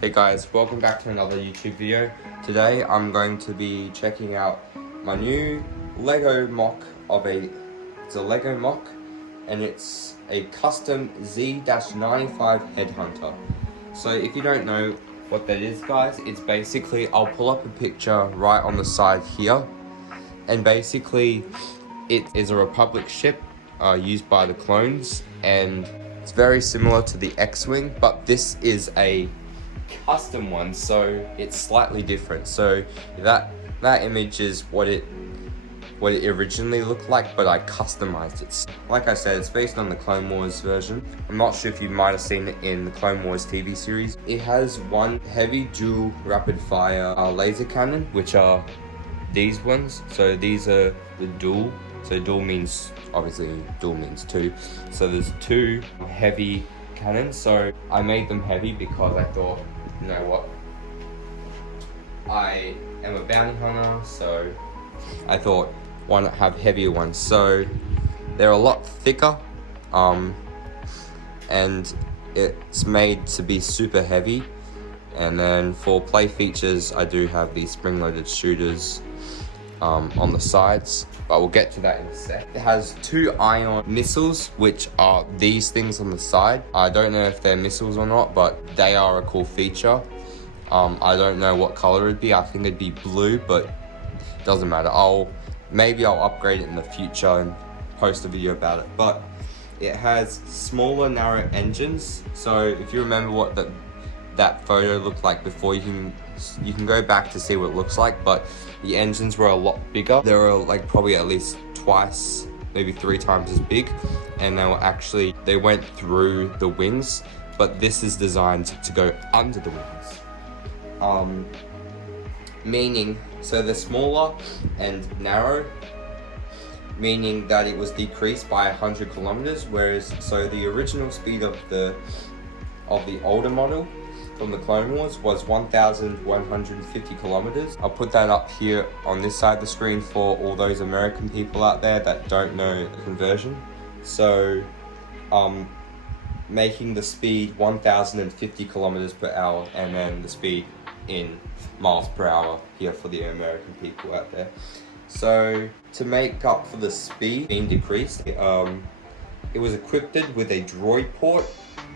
Hey guys, welcome back to another YouTube video. Today I'm going to be checking out my new Lego MOC it's a Lego MOC and it's a custom Z-95 Headhunter. So if you don't know what that is guys, it's basically, I'll pull up a picture right on the side here, and basically it is a Republic ship used by the clones, and it's very similar to the X-Wing, but this is a custom one, so it's slightly different. So that image is what it originally looked like, but I customized it. Like I said, it's based on the Clone Wars version. I'm not sure if you might have seen it in the Clone Wars TV series. It has one heavy dual rapid fire laser cannon, which are these ones. So these are the dual. So dual means, obviously dual means two. So there's two heavy cannons. So I made them heavy because I thought, you know what, I am a bounty hunter, so I thought, why not have heavier ones? So they're a lot thicker, and it's made to be super heavy. And then for play features, I do have these spring-loaded shooters on the sides, but we'll get to that in a sec. It has two ion missiles, which are these things on the side. I don't know if they're missiles or not, but they are a cool feature. I don't know what color it'd be. I think it'd be blue, but it doesn't matter. Maybe I'll upgrade it in the future and post a video about it. But it has smaller, narrow engines. So if you remember what that photo looked like before, you can go back to see what it looks like, but the engines were a lot bigger. They were like probably at least twice, maybe 3 times as big, and they went through the wings, but this is designed to go under the wings. Meaning, so they're smaller and narrow, meaning that it was decreased by 100 kilometers, whereas so the original speed of the older model from the Clone Wars was 1,150 kilometers. I'll put that up here on this side of the screen for all those American people out there that don't know the conversion. So, making the speed 1,050 kilometers per hour, and then the speed in miles per hour here for the American people out there. So, to make up for the speed being decreased, it was equipped with a droid port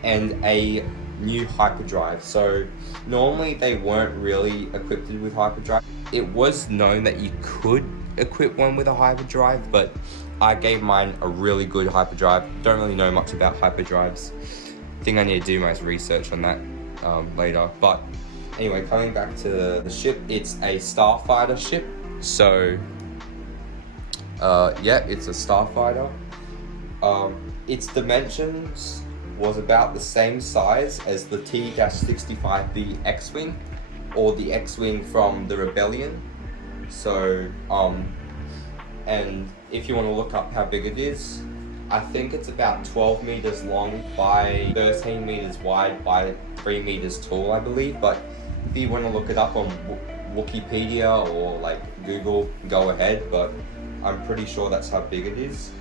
and a new hyperdrive. So normally they weren't really equipped with hyperdrive. It was known that you could equip one with a hyperdrive, but I gave mine a really good hyperdrive. Don't really know much about hyperdrives. I think I need to do my research on that later. But anyway, coming back to the ship, it's a starfighter ship. So yeah, it's a starfighter. Its dimensions was about the same size as the T-65B X-Wing, or the X-Wing from the Rebellion. So, and if you want to look up how big it is, I think it's about 12 meters long by 13 meters wide by 3 meters tall, I believe. But if you want to look it up on Wikipedia or like Google, go ahead, but I'm pretty sure that's how big it is.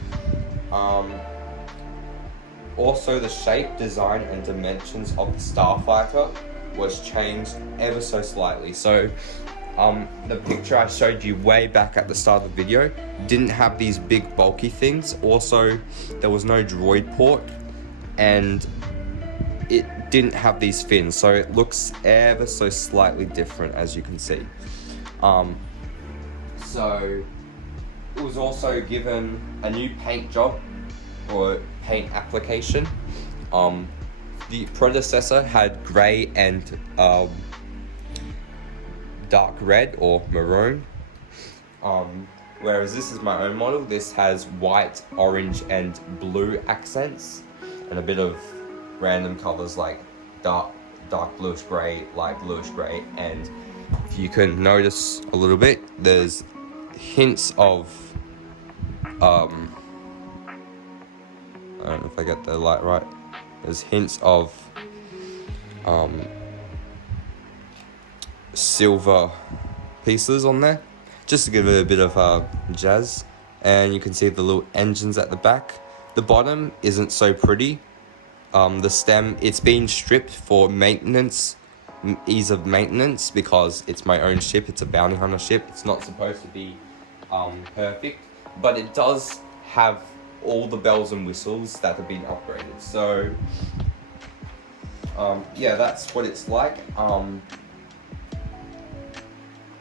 Also, the shape, design, and dimensions of the starfighter was changed ever so slightly. So, the picture I showed you way back at the start of the video didn't have these big bulky things. Also, there was no droid port, and it didn't have these fins. So it looks ever so slightly different, as you can see. So it was also given a new paint job, or paint application. The predecessor had grey and dark red or maroon, whereas this is my own model. This has white, orange and blue accents, and a bit of random colors like dark bluish grey, light bluish grey. And if you can notice a little bit, there's hints of I don't know if I get the light right. There's hints of silver pieces on there, just to give it a bit of jazz. And you can see the little engines at the back. The bottom isn't so pretty. The stem, it's been stripped for maintenance ease of maintenance because it's my own ship. It's a bounty hunter ship. It's not supposed to be perfect, but it does have all the bells and whistles that have been upgraded. So yeah, that's what it's like.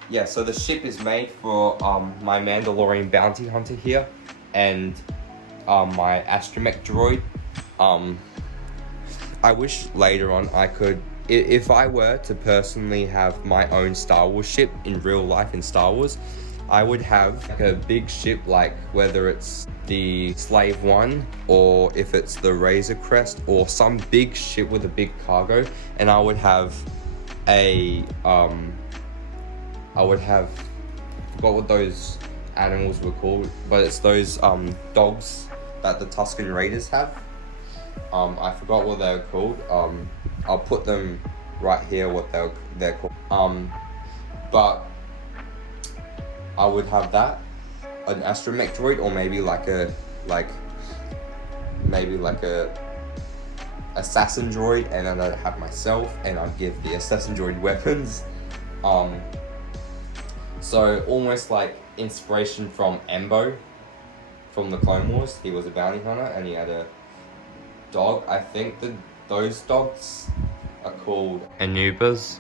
Yeah, so the ship is made for my Mandalorian bounty hunter here and my astromech droid. I wish later on I could, if I were to personally have my own Star Wars ship in real life in Star Wars, I would have like a big ship, like whether it's the Slave One or if it's the Razor Crest or some big ship with a big cargo, and I would have a I forgot what those animals were called, but it's those dogs that the Tusken Raiders have. I forgot what they're called. I'll put them right here what they're called. But I would have that, an astromech droid, or maybe like a assassin droid, and then I'd have myself, and I'd give the assassin droid weapons. So almost like inspiration from Embo from the Clone Wars. He was a bounty hunter and he had a dog. I think that those dogs are called Anubas.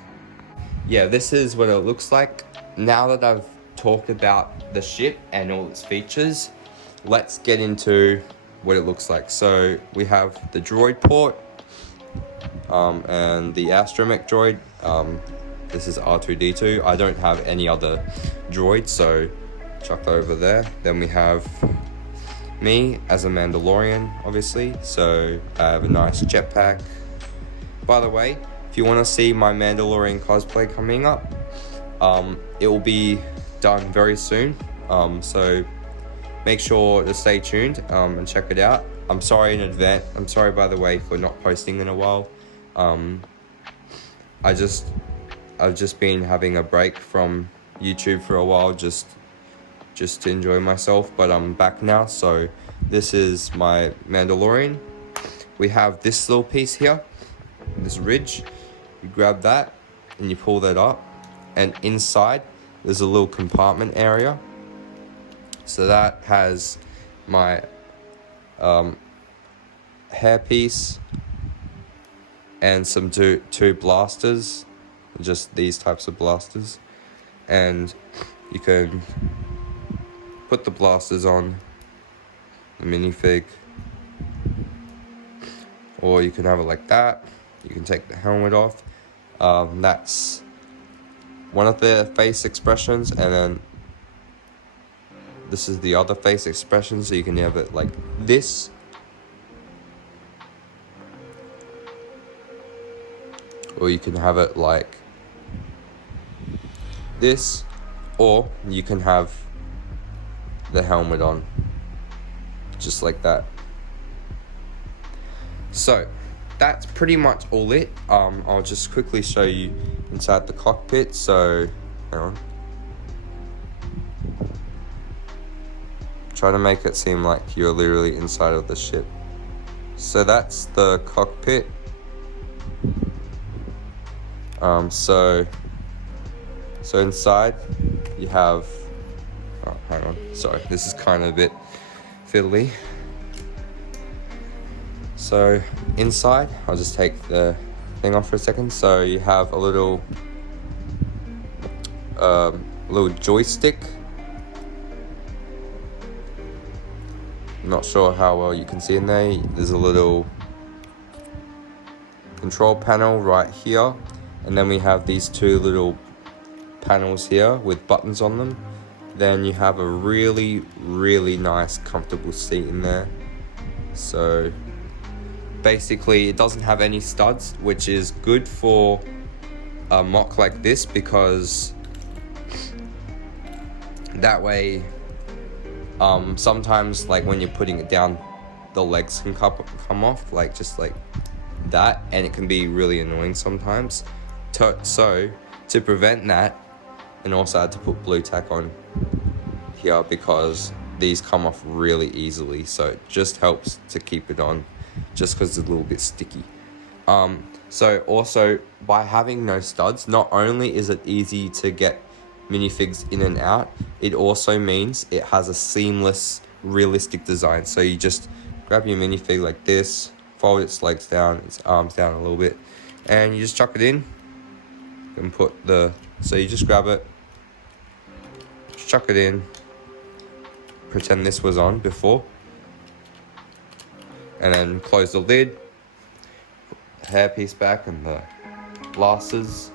Yeah, this is what it looks like. Now that I've talked about the ship and all its features, let's get into what it looks like. So we have the droid port and the astromech droid. This is R2-D2. I don't have any other droid, so chuck that over there. Then we have me as a Mandalorian, obviously. So I have a nice jetpack. By the way, if you want to see my Mandalorian cosplay coming up, it will be done very soon. So make sure to stay tuned and check it out. I'm sorry in advance. I'm sorry, by the way, for not posting in a while. I've just been having a break from YouTube for a while, just to enjoy myself, but I'm back now. So this is my Mandalorian. We have this little piece here, this ridge. You grab that and you pull that up, and inside there's a little compartment area. So that has my hairpiece and some two blasters, just these types of blasters, and you can put the blasters on the minifig, or you can have it like that. You can take the helmet off. That's one of the face expressions, and then this is the other face expression. So you can have it like this, or you can have it like this, or you can have the helmet on just like that. So that's pretty much all it. I'll just quickly show you inside the cockpit. So hang on, try to make it seem like you're literally inside of the ship. So that's the cockpit. So inside you have, oh, hang on, sorry, this is kind of a bit fiddly. So inside, I'll just take the thing off for a second. So you have a little joystick. I'm not sure how well you can see in there. There's a little control panel right here, and then we have these two little panels here with buttons on them. Then you have a really nice comfortable seat in there. So basically it doesn't have any studs, which is good for a MOC like this, because that way sometimes, like when you're putting it down, the legs can come off, like just like that, and it can be really annoying sometimes. So to prevent that, and also I had to put blue tack on here because these come off really easily, so it just helps to keep it on, just because it's a little bit sticky. So also, by having no studs, not only is it easy to get minifigs in and out, it also means it has a seamless, realistic design. So you just grab your minifig like this, fold its legs down, its arms down a little bit, and you just chuck it in and so you just grab it, just chuck it in, pretend this was on before, and then close the lid, put the hairpiece back and the glasses,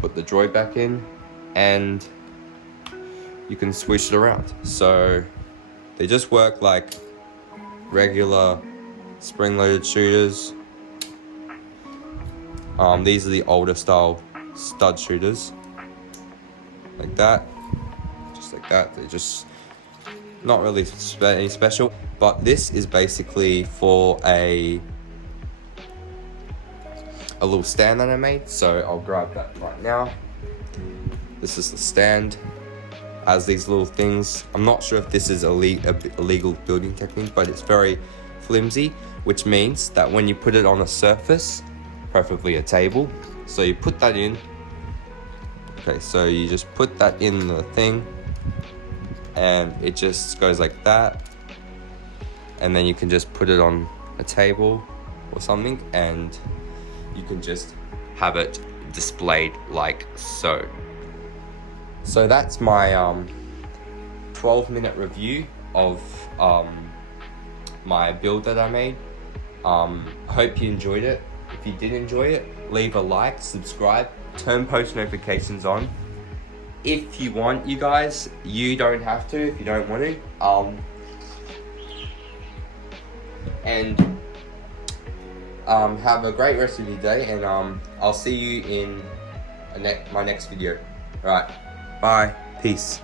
put the droid back in, and you can switch it around. So they just work like regular spring-loaded shooters. These are the older style stud shooters, like that, just like that. They're just not really any special, but this is basically for a little stand that I made. So I'll grab that right now. This is the stand. Has these little things. I'm not sure if this is a legal building technique, but it's very flimsy, which means that when you put it on a surface, preferably a table, so you put that in. Okay, so you just put that in the thing, and it just goes like that, and then you can just put it on a table or something, and you can just have it displayed like so. So that's my 12-minute review of my build that I made. Hope you enjoyed it. If you did enjoy it, leave a like, subscribe, turn post notifications on. If you want, you guys, you don't have to if you don't want to. And have a great rest of your day, and I'll see you in my next video. Alright, bye, peace.